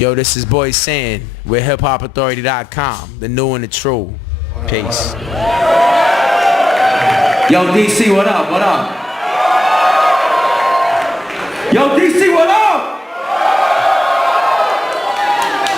Yo, this is Boy Sand with hiphopauthority.com, the new and the true. Peace. Yo, DC, what up? What up? Yo, DC, what up?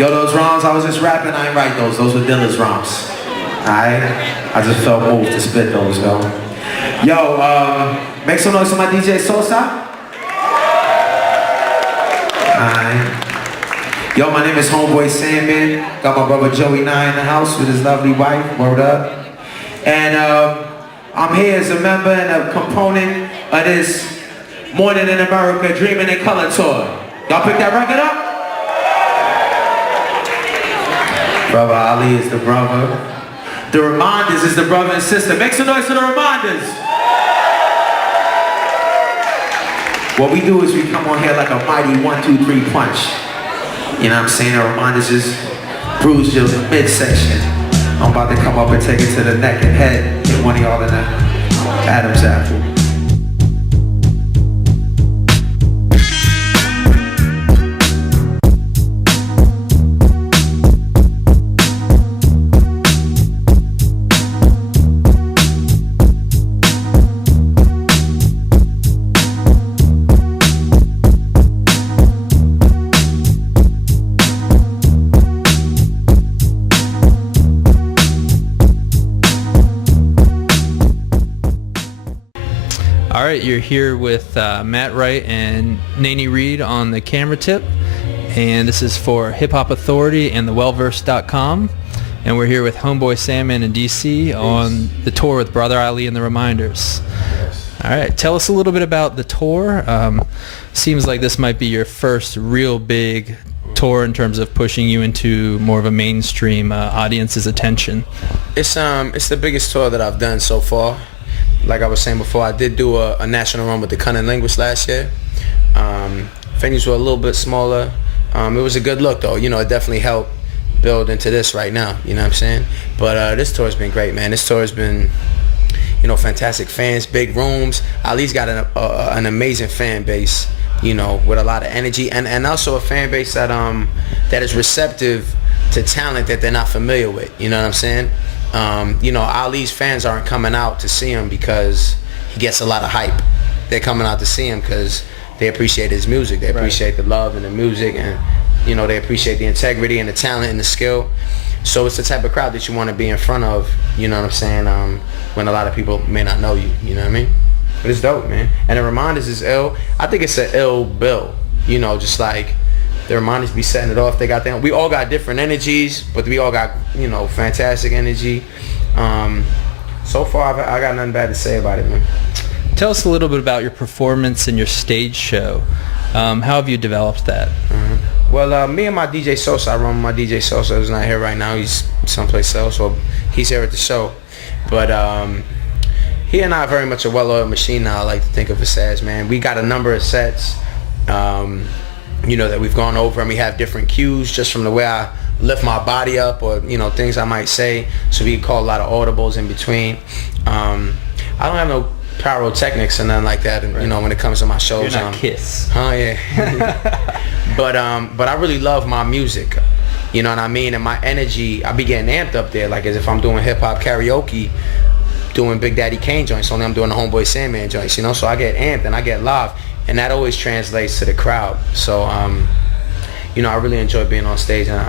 Yo, those rhymes I was just rapping, I ain't write those. Those were Dilla's rhymes. Alright? I just felt moved to spit those, yo. Yo, make some noise for my DJ Sosa. Alright. Yo, my name is Homeboy Sandman. Got my brother Joey Nye in the house with his lovely wife. Word up. And I'm here as a member and a component of this Morning in America Dreaming in Color tour. Y'all pick that record up? Brother Ali is the brother. The Reminders is the brother and sister. Make some noise for the Reminders. What we do is we come on here like a mighty 1, 2, 3 punch. You know what I'm saying? The Reminders just bruise your midsection. I'm about to come up and take it to the neck and head. Get one of y'all in the Adam's apple. Alright, you're here with Matt Wright and Nene Reed on the camera tip, and this is for Hip Hop Authority and thewellversed.com, and we're here with Homeboy Sandman and DC on the tour with Brother Ali and the Reminders. Alright, tell us a little bit about the tour. Seems like this might be your first real big tour in terms of pushing you into more of a mainstream audience's attention. It's the biggest tour that I've done so far. Like I was saying before, I did do a national run with the Cunning Linguist last year. Venues were a little bit smaller. It was a good look though. You know, it definitely helped build into this right now. You know what I'm saying? But this tour's been great, man. This tour has been, you know, fantastic fans, big rooms. Ali's got an amazing fan base, you know, with a lot of energy, and also a fan base that that is receptive to talent that they're not familiar with. You know what I'm saying? You know, Ali's fans aren't coming out to see him because he gets a lot of hype. They're coming out to see him because they appreciate his music. They appreciate the love and the music, and you know, they appreciate the integrity and the talent and the skill. So it's the type of crowd that you want to be in front of. You know what I'm saying? When a lot of people may not know you. You know what I mean? But it's dope, man. And the Reminders is ill. I think it's an ill bill. You know, just like the Reminders be setting it off. They got them. We all got different energies, but we all got, you know, fantastic energy. So far, I got nothing bad to say about it, man. Tell us a little bit about your performance and your stage show. How have you developed that? Well, me and my DJ Sosa, I run my DJ Sosa, who's not here right now. He's someplace else, so he's here at the show. But he and I are very much a well-oiled machine now, I like to think of us as, man. We got a number of sets, you know, that we've gone over, and we have different cues just from the way I lift my body up, or, you know, things I might say. So we call a lot of audibles in between. I don't have no pyrotechnics and nothing like that, and, you know, when it comes to my shows. You're not Kiss. Oh, yeah. But I really love my music. You know what I mean? And my energy, I be getting amped up there, like as if I'm doing hip-hop karaoke, doing Big Daddy Kane joints, only I'm doing the Homeboy Sandman joints, you know? So I get amped and I get live, and that always translates to the crowd. So, you know, I really enjoy being on stage, and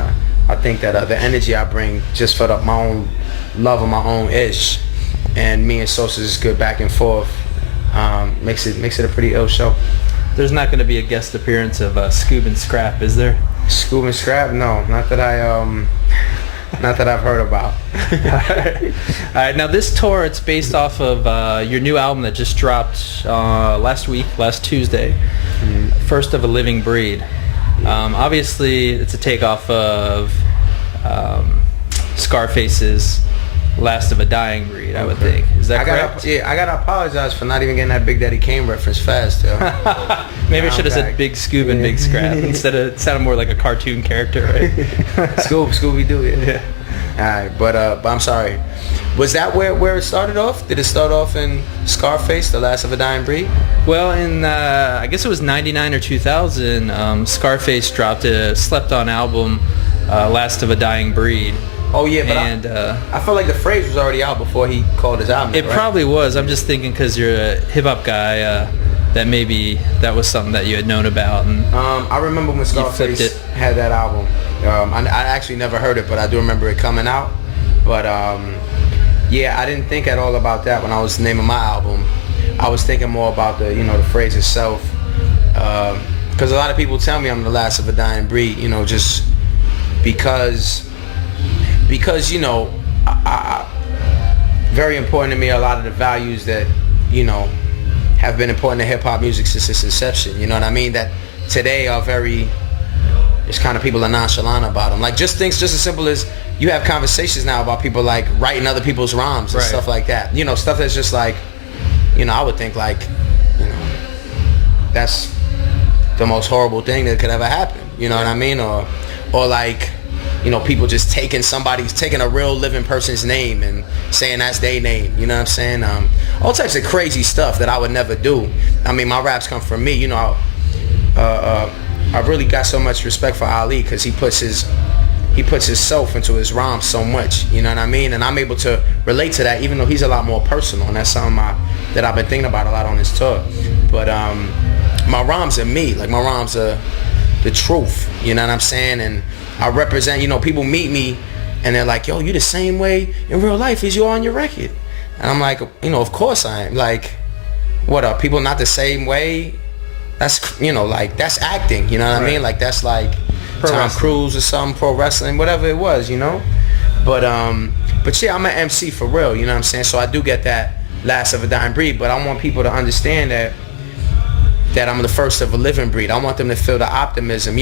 I think that the energy I bring just for my own love of my own ish, and me and Sosa is good back and forth, makes it a pretty ill show. There's not going to be a guest appearance of Scoob and Scrap, is there? Scoob and Scrap? No, not that I've heard about. All right. Now this tour, it's based off of your new album that just dropped last Tuesday, First of a Living Breed. Obviously, it's a takeoff of Scarface's Last of a Dying Breed, I would think. Is that correct? I gotta apologize for not even getting that Big Daddy Kane reference fast, yo. Maybe I should have said Big Scoob and Big Scrap instead of, it sounded more like a cartoon character, right? Scooby-Doo, yeah. right, but I'm sorry. Was that where it started off? Did it start off in Scarface, The Last of a Dying Breed? Well, in I guess it was 99 or 2000, Scarface dropped a slept-on album, Last of a Dying Breed. Oh yeah, but and I felt like the phrase was already out before he called his album. It right? probably was. I'm just thinking because you're a hip-hop guy, that maybe that was something that you had known about. And I remember when Scarface had that album. I actually never heard it, but I do remember it coming out. But yeah, I didn't think at all about that when I was naming my album. I was thinking more about the the phrase itself. Because a lot of people tell me I'm the last of a dying breed. Just because I very important to me are a lot of the values that have been important to hip-hop music since its inception. You know what I mean? That today are very, it's kind of people are nonchalant about them. Like just things just as simple as you have conversations now about people like writing other people's rhymes and stuff like that. Stuff that's just like, I would think like, that's the most horrible thing that could ever happen. You know what I mean? Or like, people just taking a real living person's name and saying that's their name. You know what I'm saying? All types of crazy stuff that I would never do. I mean, my raps come from me. I really got so much respect for Ali because he puts his self into his rhymes so much. You know what I mean? And I'm able to relate to that, even though he's a lot more personal, and that's something that I've been thinking about a lot on this tour. But my rhymes are me. Like my rhymes are the truth. You know what I'm saying? And I represent, people meet me and they're like, yo, you the same way in real life as you are on your record. And I'm like, of course I am. Like, what are people not the same way? That's, like, that's acting, you know what I mean? Like, that's like Tom Cruise or something, pro wrestling, whatever it was, But yeah, I'm an MC for real, you know what I'm saying? So I do get that last of a dying breed, but I want people to understand that I'm the first of a living breed. I want them to feel the optimism.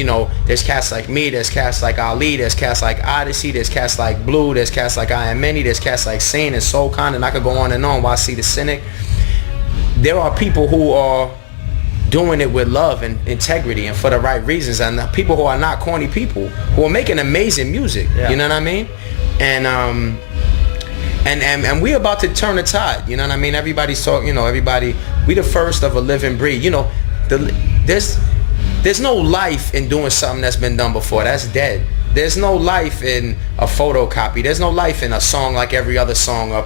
There's cats like me, there's cats like Ali, there's cats like Odyssey, there's cats like Blue, there's cats like I Am Many, there's cats like Sane and Soul Con, and I could go on and on while I see the cynic. There are people who are doing it with love and integrity and for the right reasons, and people who are not corny people, who are making amazing music. Yeah. You know what I mean? And we're about to turn the tide. You know what I mean? Everybody's talking, we the first of a living breed. There's no life in doing something that's been done before. That's dead. There's no life in a photocopy. There's no life in a song like every other song, a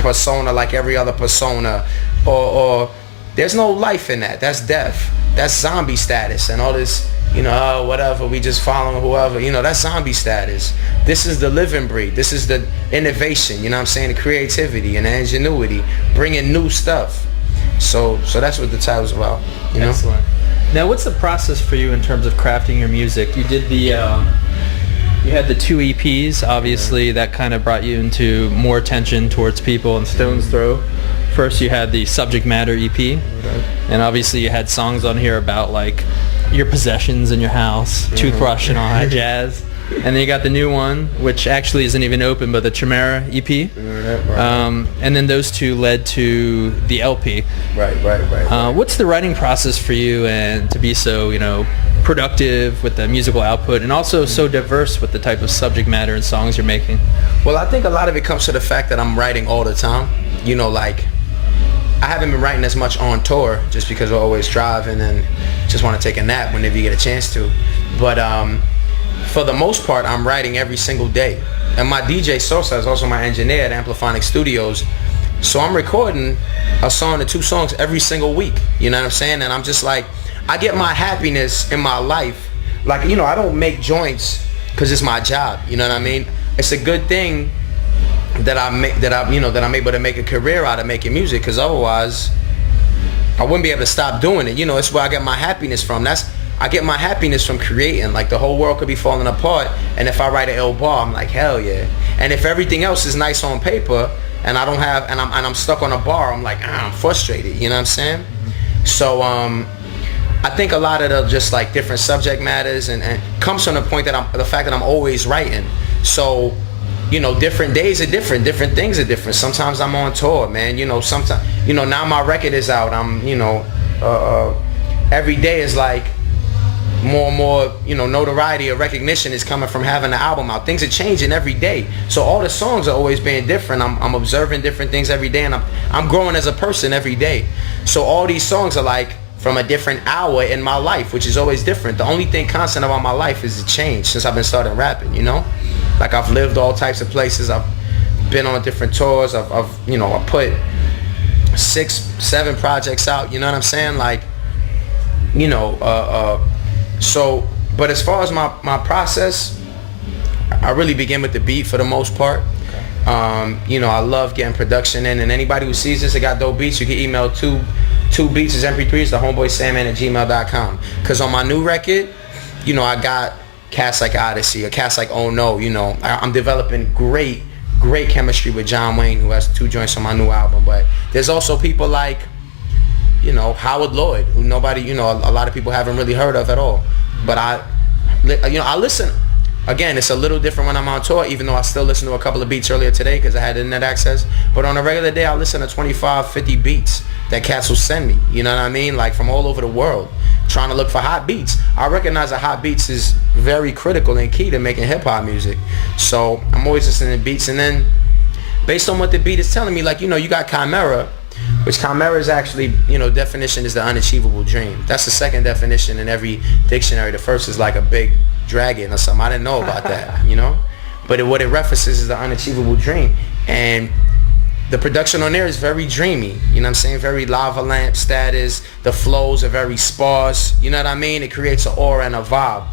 persona like every other persona, or there's no life in that. That's death. That's zombie status and all this, whatever, we just following whoever, that's zombie status. This is the living breed. This is the innovation, you know what I'm saying? The creativity and the ingenuity, bringing new stuff. So that's what the title's about, Excellent. Now, what's the process for you in terms of crafting your music? You did you had the 2 EPs, obviously, that kind of brought you into more attention towards people and Stone's Throw. First, you had the Subject Matter EP, and obviously you had songs on here about like your possessions in your house, toothbrush and all that jazz. And then you got the new one, which actually isn't even open, but the Chimera EP. And then those two led to the LP. Right. What's the writing process for you, and to be so, productive with the musical output, and also so diverse with the type of subject matter and songs you're making? Well, I think a lot of it comes to the fact that I'm writing all the time. Like, I haven't been writing as much on tour just because we're always driving and just want to take a nap whenever you get a chance to. But for the most part, I'm writing every single day. And my DJ Sosa is also my engineer at Ampliphonic Studios. So I'm recording a song or 2 songs every single week. You know what I'm saying? And I'm just like, I get my happiness in my life. Like, I don't make joints because it's my job. You know what I mean? It's a good thing that I'm able to make a career out of making music, because otherwise I wouldn't be able to stop doing it. It's where I get my happiness from. I get my happiness from creating. Like, the whole world could be falling apart, and if I write an ill bar, I'm like, hell yeah. And if everything else is nice on paper and I don't have, and I'm stuck on a bar, I'm like, I'm frustrated. You know what I'm saying? So I think a lot of the just like different subject matters and comes from the point that the fact that I'm always writing. So different days are different things are different. Sometimes I'm on tour, man. Sometimes, now my record is out. I'm, every day is like, more and more, notoriety or recognition is coming from having the album out. Things are changing every day. So all the songs are always being different. I'm observing different things every day, and I'm growing as a person every day. So all these songs are like from a different hour in my life, which is always different. The only thing constant about my life is the change since I've been starting rapping, Like I've lived all types of places. I've been on different tours. I put 6-7 projects out, you know what I'm saying? Like, so, but as far as my process, I really begin with the beat for the most part. I love getting production in, and anybody who sees this that got dope beats, you can email two beats as MP3s to homeboysandman@gmail.com. Because on my new record, I got cats like Odyssey or cats like Oh No, I'm developing great chemistry with John Wayne, who has 2 joints on my new album. But there's also people like, Howard Lloyd, who nobody, a lot of people haven't really heard of at all. But I listen. Again, it's a little different when I'm on tour, even though I still listen to a couple of beats earlier today because I had internet access. But on a regular day, I listen to 25, 50 beats that cats will send me. You know what I mean? Like from all over the world, trying to look for hot beats. I recognize that hot beats is very critical and key to making hip-hop music. So I'm always listening to beats. And then based on what the beat is telling me, like, you got Chimera, which Chimera is actually, definition is the unachievable dream. That's the second definition in every dictionary. The first is like a big dragon or something. I didn't know about that, But what it references is the unachievable dream. And the production on there is very dreamy. You know what I'm saying? Very lava lamp status. The flows are very sparse. You know what I mean? It creates an aura and a vibe.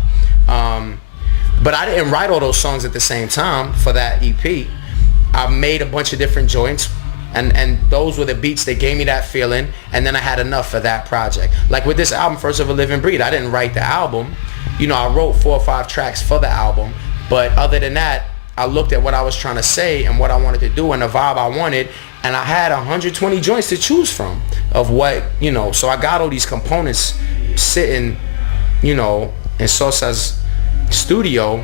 But I didn't write all those songs at the same time for that EP. I made a bunch of different joints. And those were the beats that gave me that feeling. And then I had enough for that project. Like with this album, First of a Living Breed, I didn't write the album. I wrote 4 or 5 tracks for the album. But other than that, I looked at what I was trying to say and what I wanted to do and the vibe I wanted. And I had 120 joints to choose from of what, So I got all these components sitting, in Sosa's studio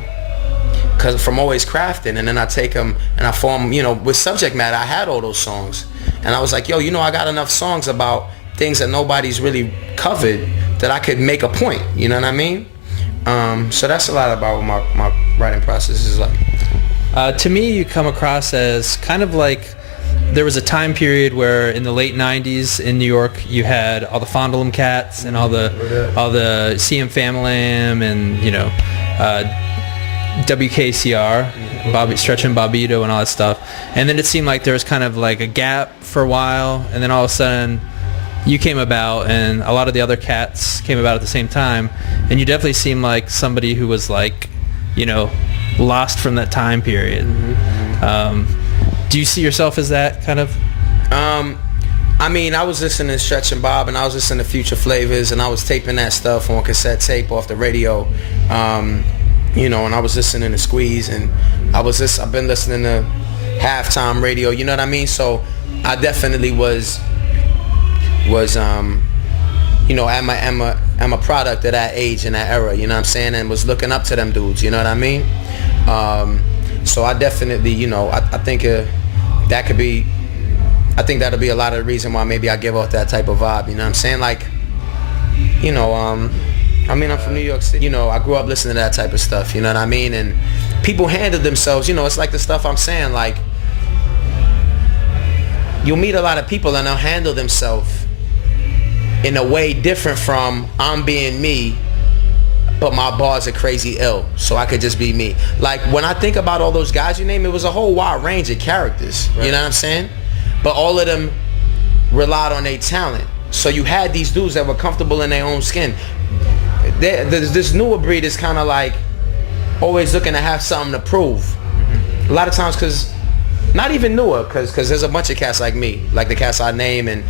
from always crafting, and then I take them and I form, with subject matter. I had all those songs, and I was like, yo, I got enough songs about things that nobody's really covered that I could make a point. You know what I mean? So that's a lot about what my writing process is like. To me, you come across as kind of like there was a time period where in the late 90s in New York you had all the Fondlem Cats and all the CM Familam and WKCR, Bobby Stretch and Bobbito and all that stuff. And then it seemed like there was kind of like a gap for a while, and then all of a sudden you came about and a lot of the other cats came about at the same time, and you definitely seem like somebody who was like, lost from that time period. Do you see yourself as that kind of? I mean, I was listening to Stretch and Bob, and I was listening to Future Flavors, and I was taping that stuff on cassette tape off the radio. And I was listening to Squeeze, and I've been listening to Halftime Radio, you know what I mean? So I definitely was I'm a product of that age and that era, you know what I'm saying? And was looking up to them dudes, you know what I mean? So I definitely, I think that could be, I think that'll be a lot of the reason why maybe I give off that type of vibe, you know what I'm saying? Like, I'm from New York City. I grew up listening to that type of stuff, you know what I mean? And people handle themselves, it's like the stuff I'm saying, like, you'll meet a lot of people and they'll handle themselves in a way different from I'm being me, but my bars are crazy ill, so I could just be me. Like, when I think about all those guys you named, it was a whole wide range of characters, right. You know what I'm saying? But all of them relied on their talent. So you had these dudes that were comfortable in their own skin. This newer breed is kind of like always looking to have something to prove. Mm-hmm. A lot of times, because not even newer, because there's a bunch of cats like me, like the cats I name,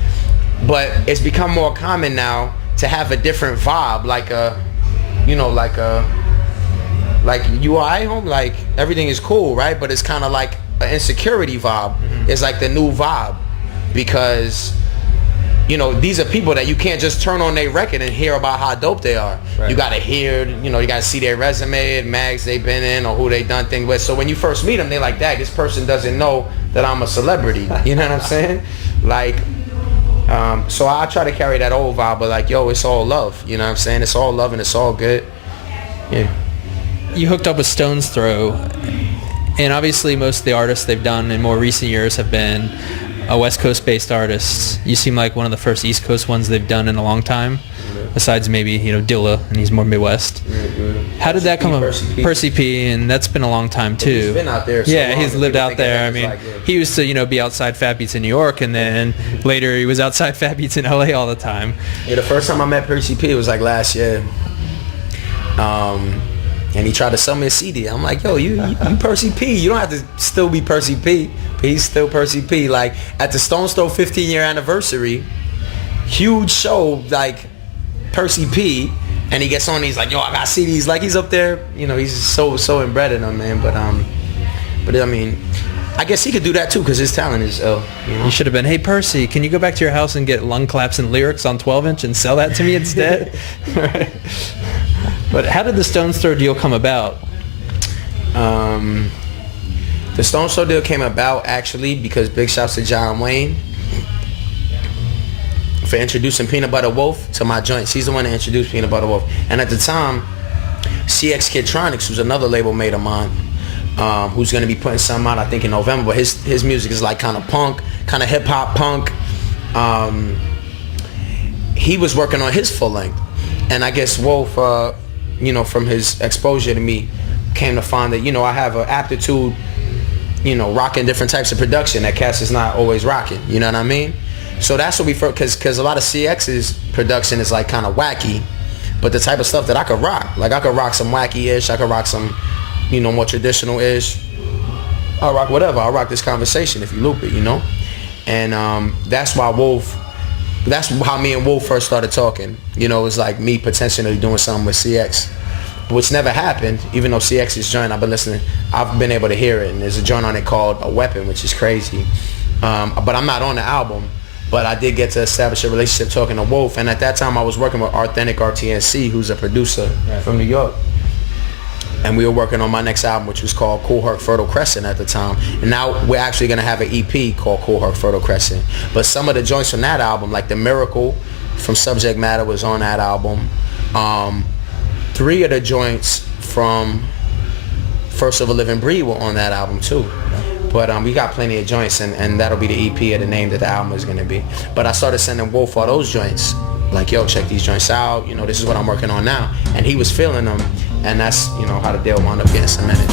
but it's become more common now to have a different vibe, like you all right, home, like everything is cool, right? But it's kind of like an insecurity vibe. Mm-hmm. It's like the new vibe, because these are people that you can't just turn on their record and hear about how dope they are. Right. You gotta hear, you gotta see their resume, mags they've been in, or who they done things with. So when you first meet them, they're like, "Dang, this person doesn't know that I'm a celebrity." You know what I'm saying? Like, So I try to carry that old vibe, but like, yo, it's all love. You know what I'm saying? It's all love and it's all good. Yeah. You hooked up with Stone's Throw, and obviously most of the artists they've done in more recent years have been West Coast-based artists. You seem like one of the first East Coast ones they've done in a long time, besides maybe, Dilla, and he's more Midwest. How did that come up? Percy P, and that's been a long time too. He's been out there so long, he's lived out there. I like, mean, yeah. he used to, be outside Fat Beats in New York, and then later he was outside Fat Beats in LA all the time. Yeah, the first time I met Percy P, it was like last year. And he tried to sell me a CD. I'm like, yo, you Percy P. You don't have to still be Percy P. But he's still Percy P. Like, at the Stone's Throw 15-year anniversary, huge show, like, Percy P. And he gets on, he's like, yo, I got CDs. Like, he's up there, he's so inbred in them, man. But I mean, I guess he could do that, too, because his talent is ill. You should have been, hey, Percy, can you go back to your house and get Lung Claps and Lyrics on 12-inch and sell that to me instead? Right. But how did the Stone's Throw deal come about? The Stone's Throw deal came about actually because big shouts to John Wayne for introducing Peanut Butter Wolf to my joints. He's the one that introduced Peanut Butter Wolf. And at the time, CX Kidtronics, who's another label mate of mine, who's going to be putting something out, I think, in November. But his music is like kind of punk, kind of hip-hop punk. He was working on his full length. And I guess Wolf, from his exposure to me, came to find that, I have an aptitude, rocking different types of production that Cass is not always rocking. You know what I mean? So that's what we first, because a lot of CX's production is like kind of wacky, but the type of stuff that I could rock, like I could rock some wacky-ish, I could rock some, more traditional-ish. I'll rock whatever. I'll rock this conversation if you loop it, And that's why that's how me and Wolf first started talking. It was like me potentially doing something with CX, which never happened, even though CX's joint, I've been able to hear it, and there's a joint on it called A Weapon, which is crazy. But I'm not on the album, but I did get to establish a relationship talking to Wolf, and at that time I was working with Authentic RTNC, who's a producer from New York. And we were working on my next album, which was called Cool Herc Fertile Crescent at the time. And now we're actually going to have an EP called Cool Herc Fertile Crescent. But some of the joints from that album, like The Miracle from Subject Matter was on that album. 3 of the joints from First of a Living Breed were on that album too. But we got plenty of joints, and that'll be the EP or the name that the album is going to be. But I started sending Wolf all those joints. Like, yo, check these joints out. This is what I'm working on now. And he was feeling them. And that's, how the deal wound up getting cemented.